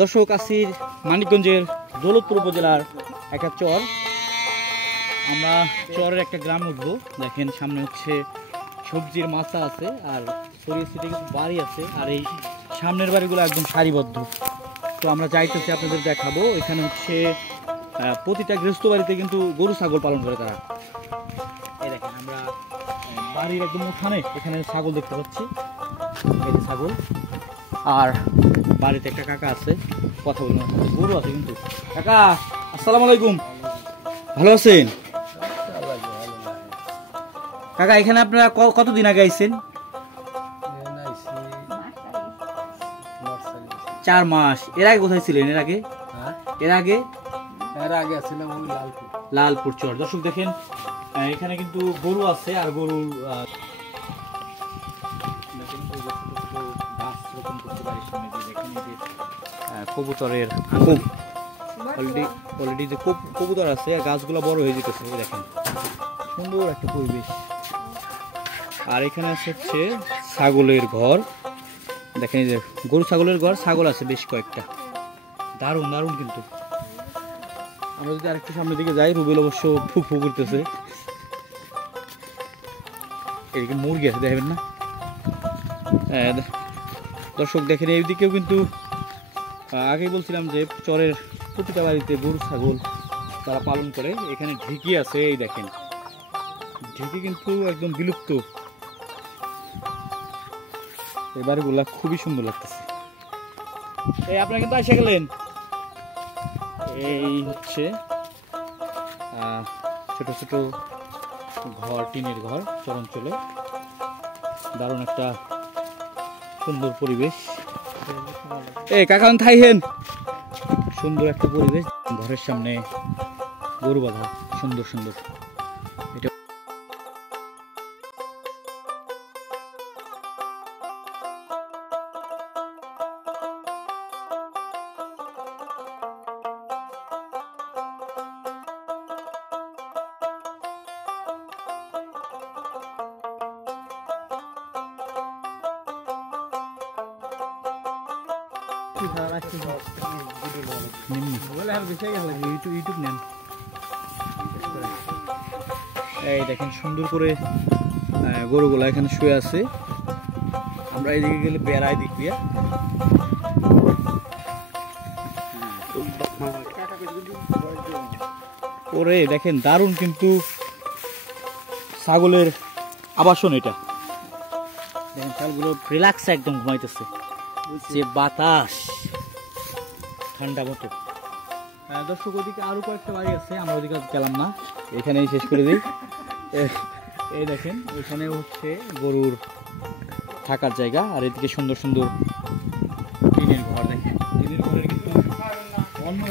দর্শক আসির মানিকগঞ্জের দৌলতপুর উপজেলার একটা চর। আমরা চরের একটা গ্রাম উঠবো। দেখেন সামনে হচ্ছে সবজির মাচা আছে আর ছড়িয়ে ছিটে কিছু বাড়ি আছে, আর এই সামনের বাড়িগুলো একদম সারিবদ্ধ। তো আমরা যাইতেছি, আপনাদের দেখাবো। এখানে হচ্ছে প্রতিটা গৃহস্থ বাড়িতে কিন্তু গরু ছাগল পালন করে তারা। এই দেখেন আমরা বাড়ির একদম উঠানে এখানে ছাগল দেখতে পাচ্ছি, এই যে ছাগল। আর বাড়িতে একটা কাকা আছে, কথা বললাম, গরু আছে কিন্তু। কাকা আসসালামু আলাইকুম, ভালো আছেন? কাকা এখানে আপনারা কতদিন আগে আইছেন? 4 মাস। এর আগে কোথায় ছিলেন? এর আগে ছিলাম লালপুর চর। দর্শক দেখেন এখানে কিন্তু গরু আছে, আর গরুর কবুতরের অলরেডি যে কবুতর আছে, গাছগুলো বড় হয়ে যেতেছে। দেখেন সুন্দর একটা পরিবেশ। আর এখানে হচ্ছে ছাগলের ঘর। দেখেন এই যে গরু ছাগলের ঘর, ছাগল আছে বেশ কয়েকটা। দারুণ দারুণ কিন্তু। আমরা যদি আরেকটু সামনের দিকে যাই, রুবেল অবশ্য ফু ফু করতেছে। এদিকে মুরগি আছে, দেখবেন না দর্শক? দেখেন এইদিকেও কিন্তু আগেই বলছিলাম যে চরের প্রতিটা বাড়িতে গরু ছাগল তারা পালন করে। এখানে ঢেঁকি আছে, এই দেখেন ঢেঁকি কিন্তু একদম বিলুপ্ত। এই বাড়িগুলা খুবই সুন্দর লাগতেছে। এই আপনারা কিন্তু এসে গেলেন। এই হচ্ছে ছোট ছোট ঘর, টিনের ঘর চরাঞ্চলে। দারুণ একটা সুন্দর পরিবেশ। এই কাকা থাইহেন, সুন্দর একটা পরিবেশ। ঘরের সামনে গরু বাঁধা, সুন্দর সুন্দর। এটা ইউটিউব নেন। এই দেখেন সুন্দর করে গরুগুলা এখানে শুয়ে আছে। আমরা এইদিকে গেলে বেড়ায় দিক দিয়ে। ওরে দেখেন দারুণ কিন্তু ছাগলের আবাসন এটা। দেখেন ছাগলগুলো রিল্যাক্স একদম ঘুমাইতেছে, যে বাতাস ঠান্ডা মতো। দর্শক ওদিকে আরো কয়েকটা বাড়ি আছে, আমরা ওদিকে গেলাম না, এখানেই শেষ করে দিই। এই দেখেন ওইখানে হচ্ছে গরুর থাকার জায়গা, আর এদিকে সুন্দর সুন্দর টিনের ঘর। দেখেন টিনের ঘরের কিন্তু অন্য